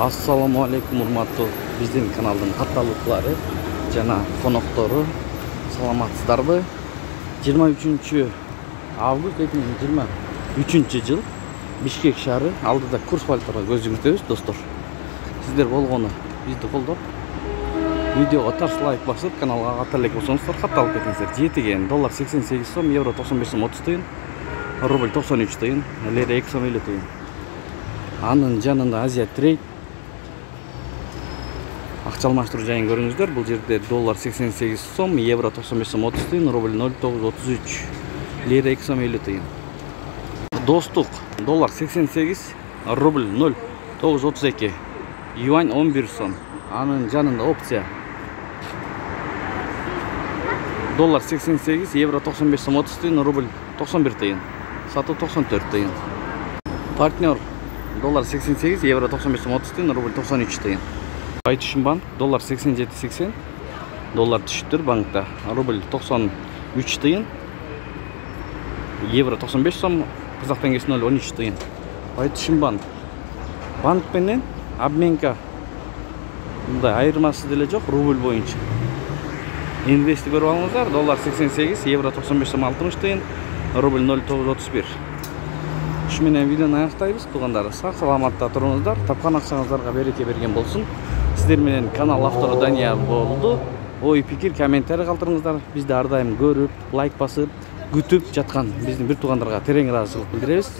Assalamu alaikum урматтуу биздин каналдын катталуучулары жана коноктору. Саламатсыздарбы? 23 август 2023 жыл Бишкек шаары алдыда курс валютага көзүңүздөбүз достор. Сиздер болгону бизди колдоп, видеого тарс лайк басып, каналга ката элек болсоңуздар катталып кетиңиздер. Жетиген доллар 88 сом, евро 95 сом 30 тыйын, рубль 93 тыйын, лира 2 сом 50 тыйын. Анын жанында Азия Трейд акча алмаштыруу жайын көрүңүздөр. Бул жерде доллар 88 сом, евро 95 сом 30 тыйын, рубль 0,933, лира 2 сом 50 тыйын. Достук доллар 88, рубль 0,932, юань 11 сом. Анын жанында опция доллар 88, евро 95 сом 30 тыйын, рубль 91 тыйын, сатуу 94 тыйын. Партнер доллар 88, евро 95 сом 30 тыйын, рубль 93 тыйын. Айтышын банк доллар 87.80, доллар түшүптүр банкта, рубль 93 тыйын, евро 95 сом, казак теңгеси 0,13 тыйын. Айтышын банк менен обменка мындай айырмасы деле жок, рубль боюнча. Инвести көрүп алыңыздар, доллар 88, евро 95 сом 60 тыйын, рубль 0,931. Ушу менен видеону аяктайбыз, туугандар. Сак саламатта туруңуздар, тапкан акчаңыздарга береке берген болсун. Сиздер менен канал автору Дания болду. Ой, пикир, комментарий калтырыңыздар. Бизди ар дайым көрүп, лайк басып, күтүп жаткан биздин бир туугандарга терең ыраазычылык билдиребиз.